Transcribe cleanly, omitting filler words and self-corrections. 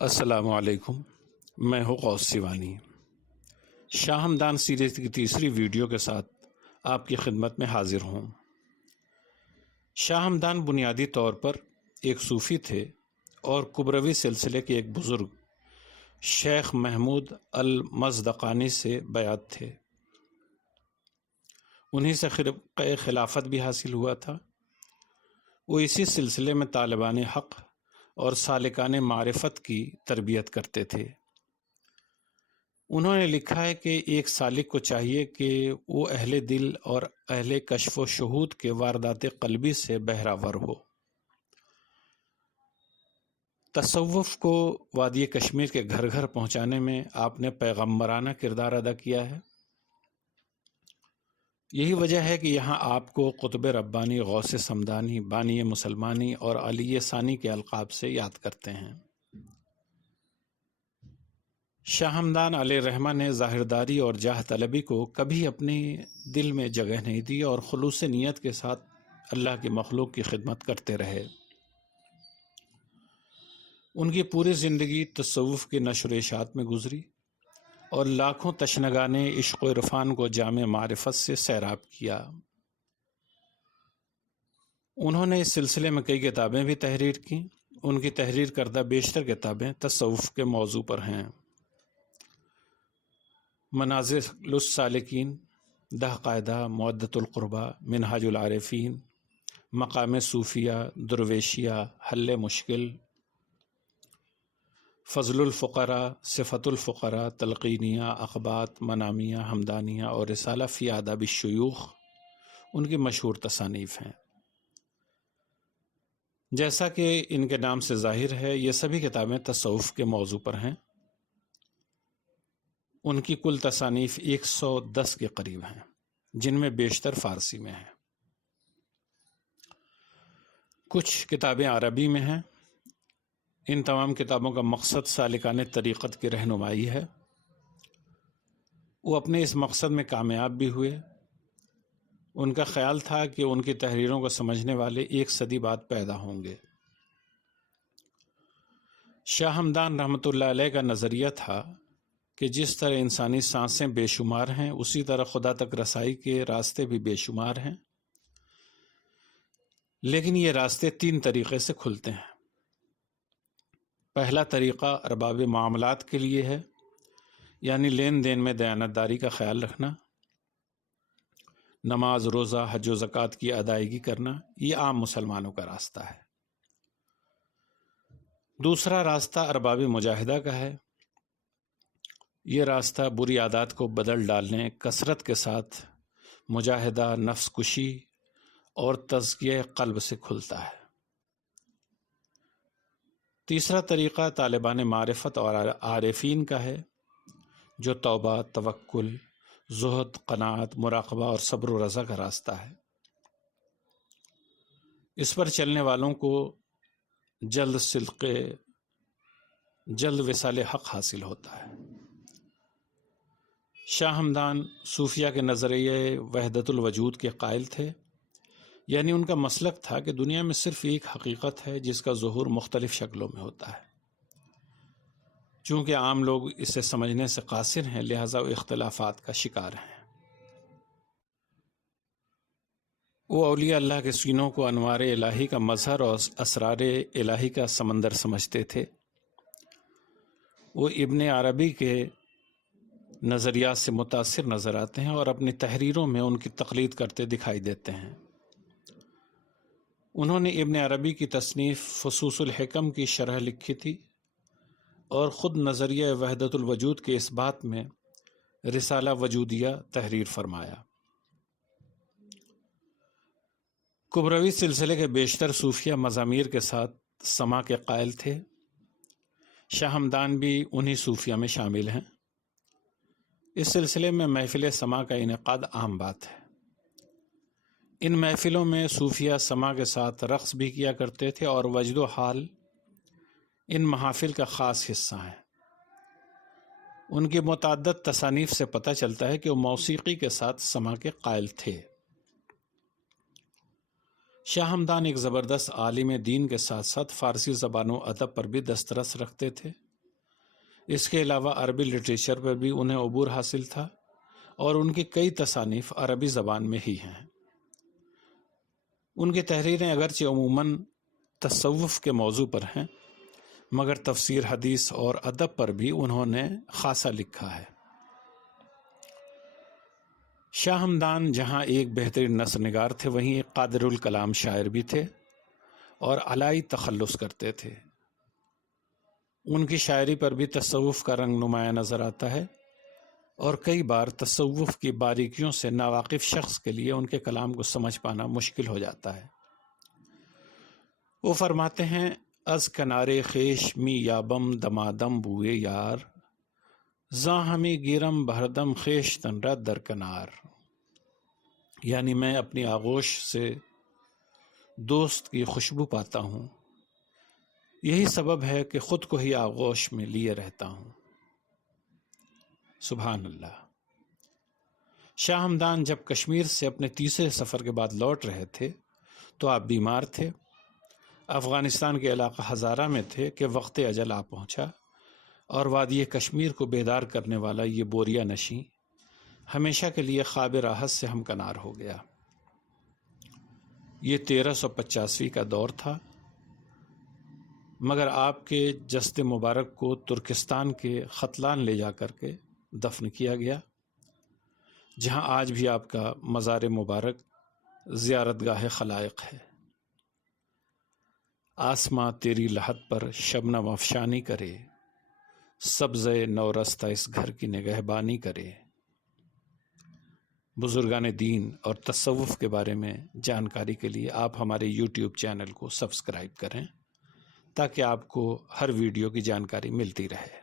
السلام علیکم، میں ہوں غوث سیوانی۔ شاہ ہمدان سیریز کی تیسری ویڈیو کے ساتھ آپ کی خدمت میں حاضر ہوں۔ شاہ ہمدان بنیادی طور پر ایک صوفی تھے اور کبروی سلسلے کے ایک بزرگ شیخ محمود المزدقانی سے بیعت تھے۔ انہی سے خرقہ خلافت بھی حاصل ہوا تھا۔ وہ اسی سلسلے میں طالبان حق اور سالکان معرفت کی تربیت کرتے تھے۔ انہوں نے لکھا ہے کہ ایک سالک کو چاہیے کہ وہ اہل دل اور اہل کشف و شہود کے واردات قلبی سے بہرہ ہو۔ تصوف کو وادی کشمیر کے گھر گھر پہنچانے میں آپ نے پیغمبرانہ کردار ادا کیا ہے۔ یہی وجہ ہے کہ یہاں آپ کو قطب ربانی، غوث سمدانی، بانی مسلمانی اور علی ثانی کے القاب سے یاد کرتے ہیں۔ شاہ ہمدان علیہ الرحمہ نے ظاہرداری اور جاہ طلبی کو کبھی اپنے دل میں جگہ نہیں دی اور خلوص نیت کے ساتھ اللہ کی مخلوق کی خدمت کرتے رہے۔ ان کی پوری زندگی تصوف کی نشر و اشاعت میں گزری اور لاکھوں تشنگان عشق و عرفان کو جامع معرفت سے سیراب کیا۔ انہوں نے اس سلسلے میں کئی کتابیں بھی تحریر کیں۔ ان کی تحریر کردہ بیشتر کتابیں تصوف کے موضوع پر ہیں۔ منازل السالکین، دہ قاعدہ، مودۃ القربہ، منہاج العارفین، مقام صوفیہ، درویشیہ، حل مشکل، فضل الفقراء، صفت الفقراء، تلقینیہ، اخبات، منامیہ، ہمدانیہ اور رسالہ فی آداب الشیوخ ان کی مشہور تصانیف ہیں۔ جیسا کہ ان کے نام سے ظاہر ہے، یہ سبھی کتابیں تصوف کے موضوع پر ہیں۔ ان کی کل تصانیف 110 کے قریب ہیں، جن میں بیشتر فارسی میں ہیں۔ کچھ کتابیں عربی میں ہیں۔ ان تمام کتابوں کا مقصد سالکان طریقت کی رہنمائی ہے۔ وہ اپنے اس مقصد میں کامیاب بھی ہوئے۔ ان کا خیال تھا کہ ان کی تحریروں کو سمجھنے والے 1 صدی بعد پیدا ہوں گے۔ شاہ ہمدان رحمۃ اللہ علیہ کا نظریہ تھا کہ جس طرح انسانی سانسیں بے شمار ہیں، اسی طرح خدا تک رسائی کے راستے بھی بے شمار ہیں، لیکن یہ راستے 3 طریقے سے کھلتے ہیں۔ پہلا طریقہ ارباب معاملات کے لیے ہے، یعنی لین دین میں دیانتداری کا خیال رکھنا، نماز، روزہ، حج و زکوٰۃ کی ادائیگی کرنا، یہ عام مسلمانوں کا راستہ ہے۔ دوسرا راستہ ارباب مجاہدہ کا ہے۔ یہ راستہ بری عادات کو بدل ڈالنے، کثرت کے ساتھ مجاہدہ، نفس کشی اور تزکیہ قلب سے کھلتا ہے۔ تیسرا طریقہ طالبان معرفت اور عارفین کا ہے، جو توبہ، توکل، زہد، قناعت، مراقبہ اور صبر و رضا کا راستہ ہے۔ اس پر چلنے والوں کو جلد وصال حق حاصل ہوتا ہے۔ شاہ ہمدان صوفیہ کے نظریے وحدت الوجود کے قائل تھے، یعنی ان کا مسلک تھا کہ دنیا میں صرف ایک حقیقت ہے جس کا ظہور مختلف شکلوں میں ہوتا ہے۔ چونکہ عام لوگ اسے سمجھنے سے قاصر ہیں، لہذا وہ اختلافات کا شکار ہیں۔ وہ اولیاء اللہ کے سینوں کو انوار الہی کا مظہر اور اسرار الہی کا سمندر سمجھتے تھے۔ وہ ابن عربی کے نظریات سے متاثر نظر آتے ہیں اور اپنی تحریروں میں ان کی تقلید کرتے دکھائی دیتے ہیں۔ انہوں نے ابن عربی کی تصنیف فصوص الحکم کی شرح لکھی تھی اور خود نظریہ وحدت الوجود کے اس بات میں رسالہ وجودیہ تحریر فرمایا۔ کبروی سلسلے کے بیشتر صوفیہ مضامیر کے ساتھ سما کے قائل تھے۔ شاہ ہمدان بھی انہی صوفیہ میں شامل ہیں۔ اس سلسلے میں محفل سما کا انعقاد عام بات ہے۔ ان محفلوں میں صوفیہ سما کے ساتھ رقص بھی کیا کرتے تھے اور وجد و حال ان محافل کا خاص حصہ ہیں۔ ان کی متعدد تصانیف سے پتہ چلتا ہے کہ وہ موسیقی کے ساتھ سما کے قائل تھے۔ شاہ ہمدان ایک زبردست عالم دین کے ساتھ ساتھ فارسی زبان و ادب پر بھی دسترس رکھتے تھے۔ اس کے علاوہ عربی لٹریچر پر بھی انہیں عبور حاصل تھا اور ان کی کئی تصانیف عربی زبان میں ہی ہیں۔ ان کی تحریریں اگرچہ عموماً تصوف کے موضوع پر ہیں، مگر تفسیر حدیث اور ادب پر بھی انہوں نے خاصا لکھا ہے۔ شاہ ہمدان جہاں ایک بہترین نثر نگار تھے، وہیں ایک قادر الکلام شاعر بھی تھے اور علائی تخلص کرتے تھے۔ ان کی شاعری پر بھی تصوف کا رنگ نمایاں نظر آتا ہے، اور کئی بار تصوف کی باریکیوں سے ناواقف شخص کے لیے ان کے کلام کو سمجھ پانا مشکل ہو جاتا ہے۔ وہ فرماتے ہیں، از کنارے خیش می یابم دمادم بوئے یار، زاں ہمیں گیرم بہردم خیشتن را در کنار۔ یعنی میں اپنی آغوش سے دوست کی خوشبو پاتا ہوں، یہی سبب ہے کہ خود کو ہی آغوش میں لیے رہتا ہوں۔ سبحان اللہ۔ شاہ ہمدان جب کشمیر سے اپنے تیسرے سفر کے بعد لوٹ رہے تھے تو آپ بیمار تھے۔ افغانستان کے علاقہ ہزارہ میں تھے کہ وقت اجل آ پہنچا، اور وادی کشمیر کو بیدار کرنے والا یہ بوریا نشیں ہمیشہ کے لیے خواب راحت سے ہمکنار ہو گیا۔ یہ 1385 کا دور تھا، مگر آپ کے جسد مبارک کو ترکستان کے ختلان لے جا کر کے دفن کیا گیا، جہاں آج بھی آپ کا مزار مبارک زیارت گاہ خلائق ہے۔ آسماں تیری لحد پر شبنم افشانی کرے، سبزے نو رستہ اس گھر کی نگہبانی کرے۔ بزرگان دین اور تصوف کے بارے میں جانکاری کے لیے آپ ہمارے یوٹیوب چینل کو سبسکرائب کریں، تاکہ آپ کو ہر ویڈیو کی جانکاری ملتی رہے۔